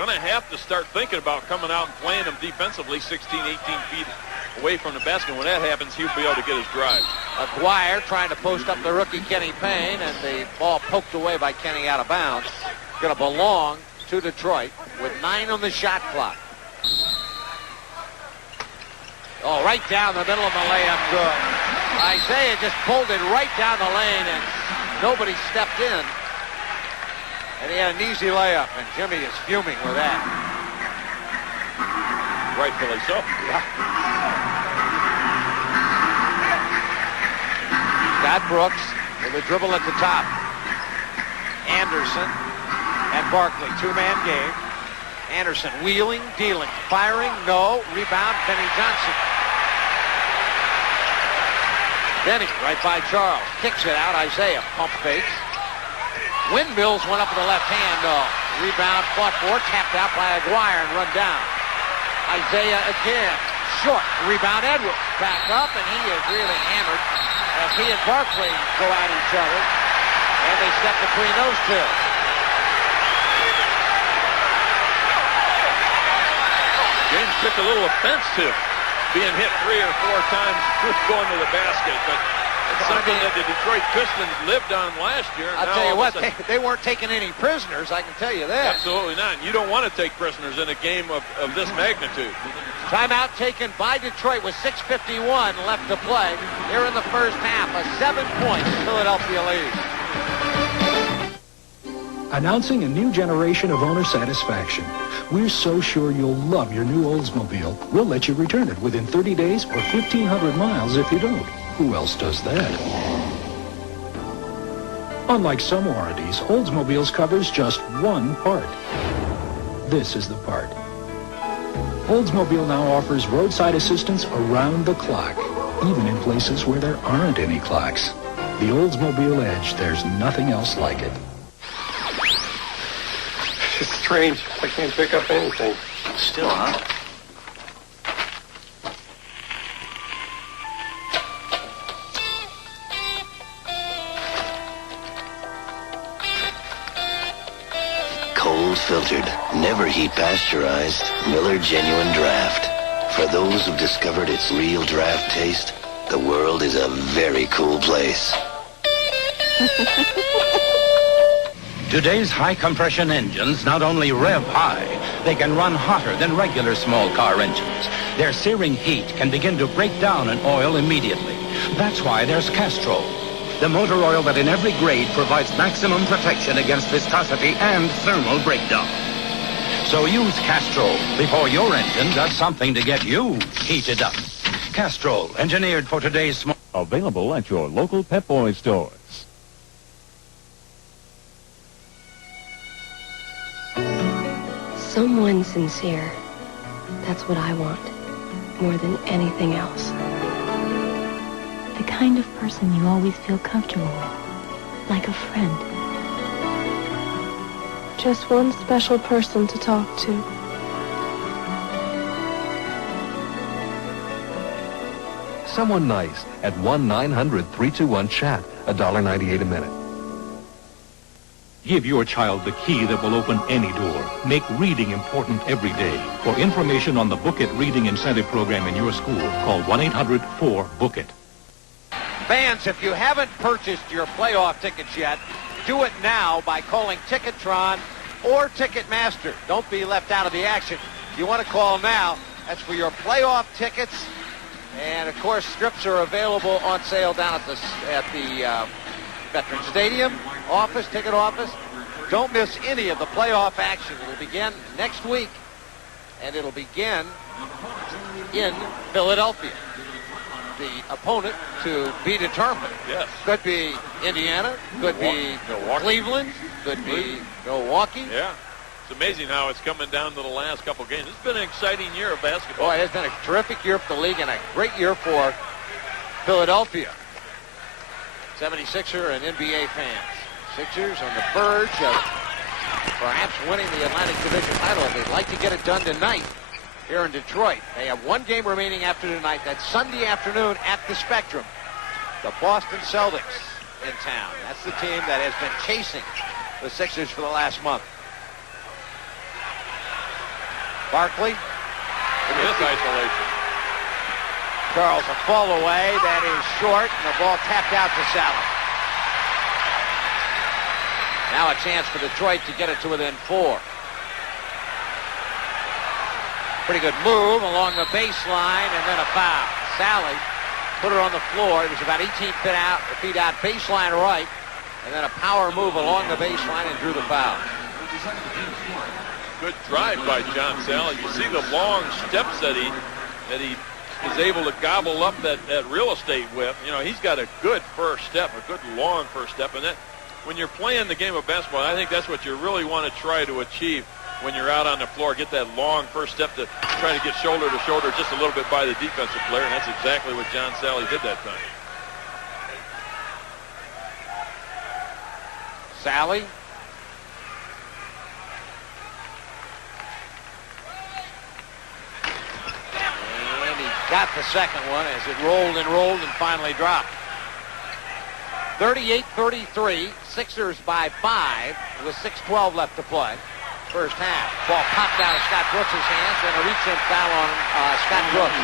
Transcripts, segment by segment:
Going to have to start thinking about coming out and playing him defensively 16, 18 feet away from the basket. When that happens, he'll be able to get his drive. Aguirre trying to post up the rookie Kenny Payne, and the ball poked away by Kenny out of bounds. Going to belong to Detroit with 9 on the shot clock. Oh, right down the middle of the layup. Good. Isaiah just pulled it right down the lane, and nobody stepped in. And he had an easy layup, and Jimmy is fuming with that. Rightfully so. Yeah. Scott Brooks with a dribble at the top. Anderson and Barkley, two-man game. Anderson wheeling, dealing, firing, no. Rebound, Benny Johnson. Benny right by Charles. Kicks it out. Isaiah pump fakes. Windmills went up with the left hand, though. Rebound fought for, tapped out by Aguirre and run down. Isaiah again. Short. Rebound Edwards. Back up, and he is really hammered as he and Barkley go at each other. And they step between those two. James took a little offense to being hit 3 or 4 times going to the basket, but it's something that the Detroit Pistons lived on last year. I'll tell you what, they weren't taking any prisoners, I can tell you that. Absolutely not. You don't want to take prisoners in a game of this magnitude. Timeout taken by Detroit with 6:51 left to play. Here in the first half, a 7-point Philadelphia lead. Announcing a new generation of owner satisfaction. We're so sure you'll love your new Oldsmobile. We'll let you return it within 30 days or 1,500 miles if you don't. Who else does that? Unlike some warranties, Oldsmobiles covers just one part. This is the part. Oldsmobile now offers roadside assistance around the clock, even in places where there aren't any clocks. The Oldsmobile Edge, there's nothing else like it. It's strange. I can't pick up anything. Still, huh? Cold filtered, never heat pasteurized, Miller Genuine Draft. For those who've discovered its real draft taste, the world is a very cool place. Today's high-compression engines not only rev high, they can run hotter than regular small car engines. Their searing heat can begin to break down an oil immediately. That's why there's Castrol, the motor oil that in every grade provides maximum protection against viscosity and thermal breakdown. So use Castrol before your engine does something to get you heated up. Castrol, engineered for today's small... Available at your local Pep Boys stores. Someone sincere. That's what I want, more than anything else. The kind of person you always feel comfortable with, like a friend. Just one special person to talk to. Someone nice at 1-900-321-CHAT, $1.98 a minute. Give your child the key that will open any door. Make reading important every day. For information on the Book It Reading Incentive Program in your school, call 1-800-4-BOOK-IT. Fans, if you haven't purchased your playoff tickets yet, do it now by calling Ticketron or Ticketmaster. Don't be left out of the action. If you want to call now, that's for your playoff tickets. And, of course, strips are available on sale down at the Veterans Stadium office, ticket office. Don't miss any of the playoff action. It will begin next week, and it'll begin in Philadelphia. The opponent to be determined. Yes. Could be Indiana, could be Cleveland, could be Milwaukee. Yeah. It's amazing how it's coming down to the last couple games. It's been an exciting year of basketball. Boy, it has been a terrific year for the league and a great year for Philadelphia. 76er and NBA fans. Sixers on the verge of perhaps winning the Atlantic Division title. They'd like to get it done tonight here in Detroit. They have one game remaining after tonight. That's Sunday afternoon at the Spectrum. The Boston Celtics in town. That's the team that has been chasing the Sixers for the last month. Barkley. Look at this isolation. Charles, a fall away. That is short, and the ball tapped out to Sally. Now a chance for Detroit to get it to within 4. Pretty good move along the baseline, and then a foul. Sally put her on the floor. It was about 18 feet out, baseline right, and then a power move along the baseline and drew the foul. Good drive by John Sally. You see the long steps that he is able to gobble up that real estate with. You know, he's got a good first step, a good long first step, and that when you're playing the game of basketball, I think that's what you really want to try to achieve when you're out on the floor. Get that long first step to try to get shoulder to shoulder just a little bit by the defensive player, and that's exactly what John Sally did that time. Sally. And he got the second one as it rolled and finally dropped. 38-33, Sixers by 5 with 6:12 left to play. First half. Ball popped out of Scott Brooks' hands and a reach-in foul on Scott Brooks.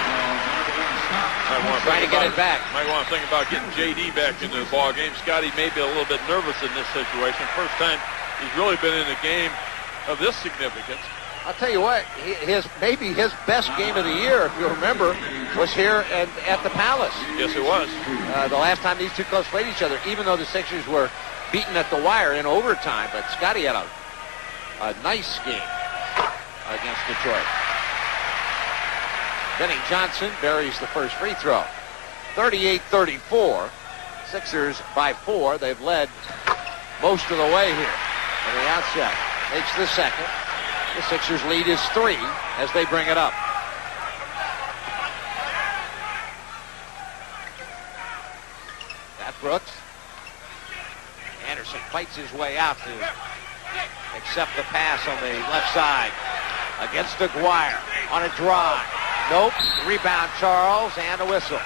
Trying to get it back. Might want to think about getting J.D. back into the ball game. Scotty may be a little bit nervous in this situation. First time he's really been in a game of this significance. I'll tell you what, maybe his best game of the year, if you remember, was here at the Palace. Yes, it was. The last time these two clubs played each other, even though the Sixers were beaten at the wire in overtime. But Scotty had a nice game against Detroit. Benny Johnson buries the first free throw. 38-34. Sixers by 4. They've led most of the way here on the outset. Makes the second. The Sixers lead is 3 as they bring it up. That Brooks. Anderson fights his way out to accept the pass on the left side against Aguirre on a drive. Nope. Rebound Charles and a whistle.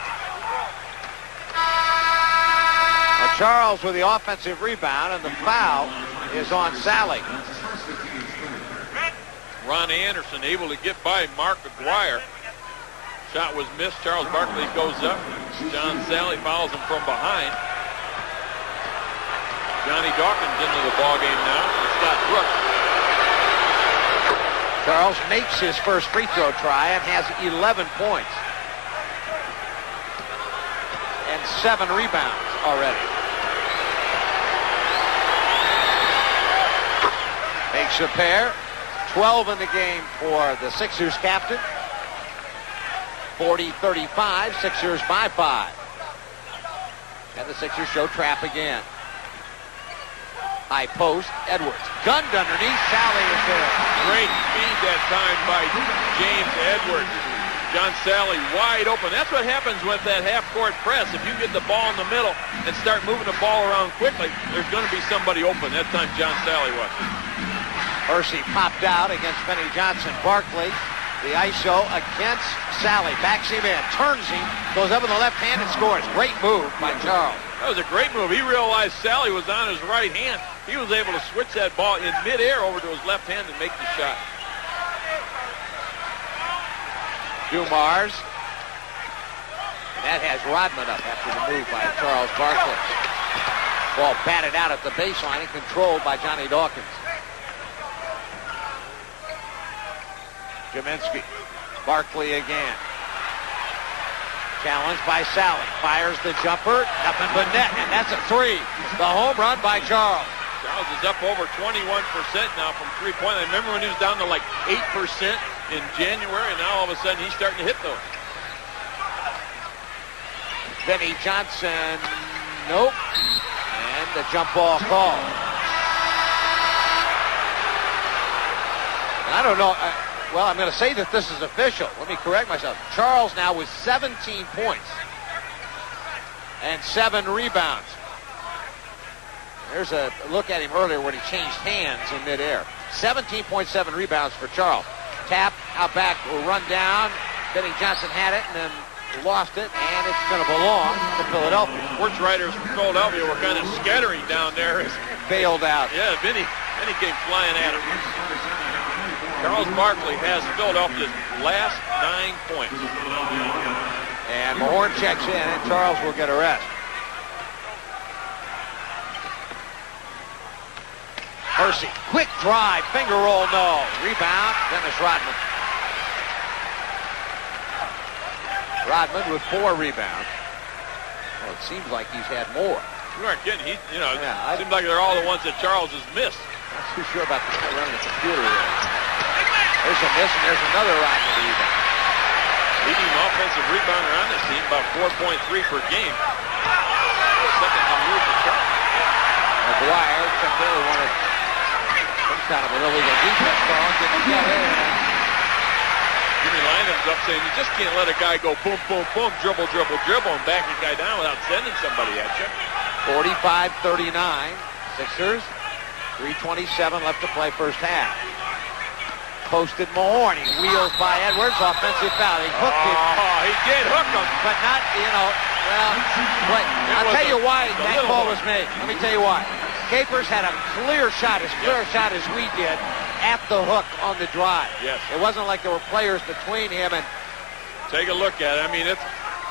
Now Charles with the offensive rebound, and the foul is on Sally. Ron Anderson able to get by Mark Aguirre. Shot was missed. Charles Barkley goes up. John Sally follows him from behind. Johnny Dawkins into the ballgame now. Scott Brooks. Charles makes his first free throw try and has 11 points. And 7 rebounds already. Makes a pair. 12 in the game for the Sixers captain. 40-35, Sixers by 5. And the Sixers show trap again. High post, Edwards. Gunned underneath, Sally is there. Great speed that time by James Edwards. John Sally wide open. That's what happens with that half-court press. If you get the ball in the middle and start moving the ball around quickly, there's going to be somebody open. That time John Sally was. Percy popped out against Benny Johnson. Barkley, the ISO against Sally. Backs him in, turns him, goes up with the left hand and scores. Great move by Charles. That was a great move. He realized Sally was on his right hand. He was able to switch that ball in midair over to his left hand and make the shot. Dumars. And that has Rodman up after the move by Charles Barkley. Ball batted out at the baseline and controlled by Johnny Dawkins. Kaminsky. Barkley again. Challenged by Sally. Fires the jumper. Nothing but net. And that's a 3. The home run by Charles. Charles is up over 21% now from three-point. I remember when he was down to like 8% in January, and now all of a sudden he's starting to hit those. Benny Johnson. Nope. And the jump ball call. I don't know. Well, I'm going to say that this is official. Let me correct myself. Charles now with 17 points and 7 rebounds. There's a look at him earlier when he changed hands in midair. 17.7 rebounds for Charles. Tap, out back, will run down. Benny Johnson had it and then lost it, and it's going to belong to Philadelphia. Sports writers from Philadelphia were kind of scattering down there. Bailed out. Yeah, Benny came flying at him. Charles Barkley has Philadelphia's last 9 points. And Mahorn checks in, and Charles will get a rest. Percy, quick drive, finger roll, no. Rebound, Dennis Rodman. Rodman with 4 rebounds. Well, it seems like he's had more. You aren't kidding. It seems like they're all the ones that Charles has missed. Not too sure about the guy running the computer here. There's a miss, and there's another Rodman rebound. Leading offensive rebounder on this team, about 4.3 per game. Second in the league for Charles. McGuire really wanted some kind of an illegal defense call. Didn't get it. Jimmy Lanham's up saying you just can't let a guy go boom, boom, boom, dribble, dribble, dribble, and back a guy down without sending somebody at you. 45-39. Sixers. 3:27 left to play first half. Posted Mahorn. He wheels by Edwards. Offensive foul. He hooked it. Oh, he did hook him. But not, well, I'll tell you why that call was made. Let me tell you why. Capers had a clear shot, as clear a shot as we did, at the hook on the drive. Yes. It wasn't like there were players between him and... Take a look at it. I mean, it's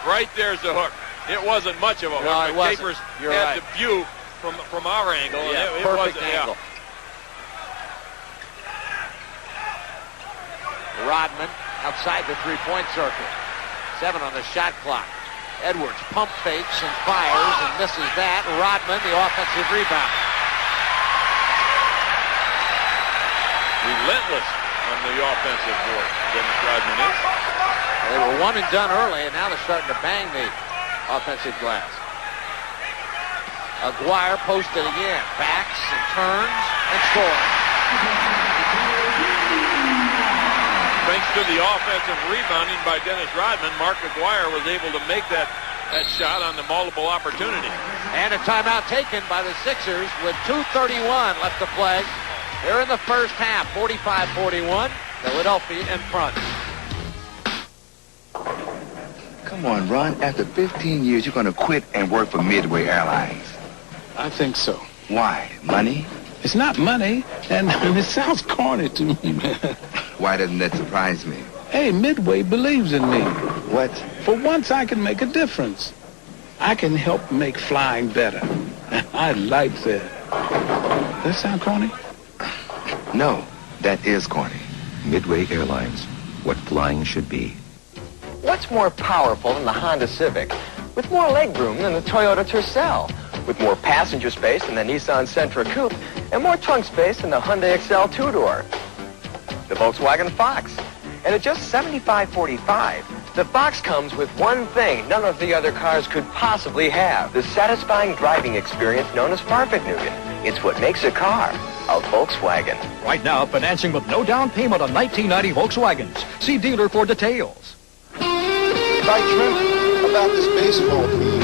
right there's the hook. It wasn't much of a hook, no, but Capers had right. the view from our angle. Yeah, it perfect angle. Yeah. Rodman outside the three-point circle. 7 on the shot clock. Edwards pump fakes and fires and misses that. Rodman, the offensive rebound. Relentless on the offensive board. Dennis Rodman is. They were one and done early, and now they're starting to bang the offensive glass. Aguirre posted again. Backs and turns and scores. Thanks to the offensive rebounding by Dennis Rodman, Mark Aguirre was able to make that shot on the multiple opportunity. And a timeout taken by the Sixers with 2:31 left to play. They're in the first half, 45-41. Philadelphia in front. Come on, Ron. After 15 years, you're going to quit and work for Midway Airlines. I think so. Why? Money? It's not money, and it sounds corny to me, man. Why doesn't that surprise me? Hey, Midway believes in me. What? For once, I can make a difference. I can help make flying better. I like that. Does that sound corny? No, that is corny. Midway Airlines, what flying should be. What's more powerful than the Honda Civic? With more legroom than the Toyota Tercel, with more passenger space than the Nissan Sentra Coupe, and more trunk space than the Hyundai Excel two-door. The Volkswagen Fox. And at just $75.45, the Fox comes with one thing none of the other cars could possibly have. The satisfying driving experience known as Fahrvergnügen. It's what makes a car a Volkswagen. Right now, financing with no down payment on 1990 Volkswagens. See dealer for details. Trent, about this baseball team,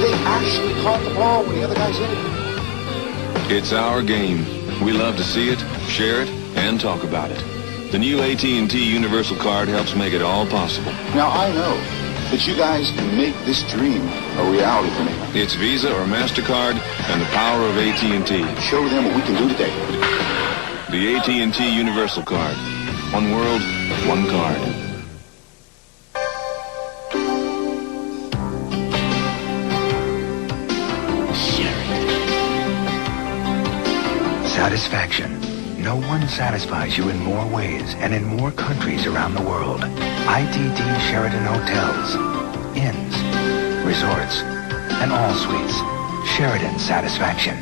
they actually caught the ball when the other guys hit it. It's our game. We love to see it, share it, and talk about it. The new AT&T Universal Card helps make it all possible. Now, I know that you guys can make this dream a reality for me. It's Visa or MasterCard and the power of AT&T. Show them what we can do today. The AT&T Universal Card. One world, one card. Satisfaction. No one satisfies you in more ways and in more countries around the world. ITT Sheraton Hotels, Inns, Resorts, and all suites. Sheraton Satisfaction.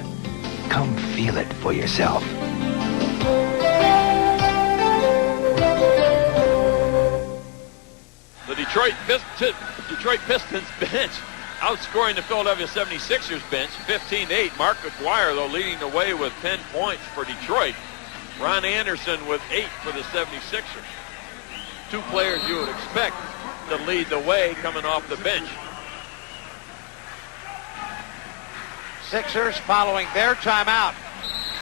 Come feel it for yourself. The Detroit Pistons bench outscoring the Philadelphia 76ers bench 15-8. Mark Aguirre, though, leading the way with 10 points for Detroit. Ron Anderson with 8 for the 76ers. Two players you would expect to lead the way coming off the bench. Sixers following their timeout.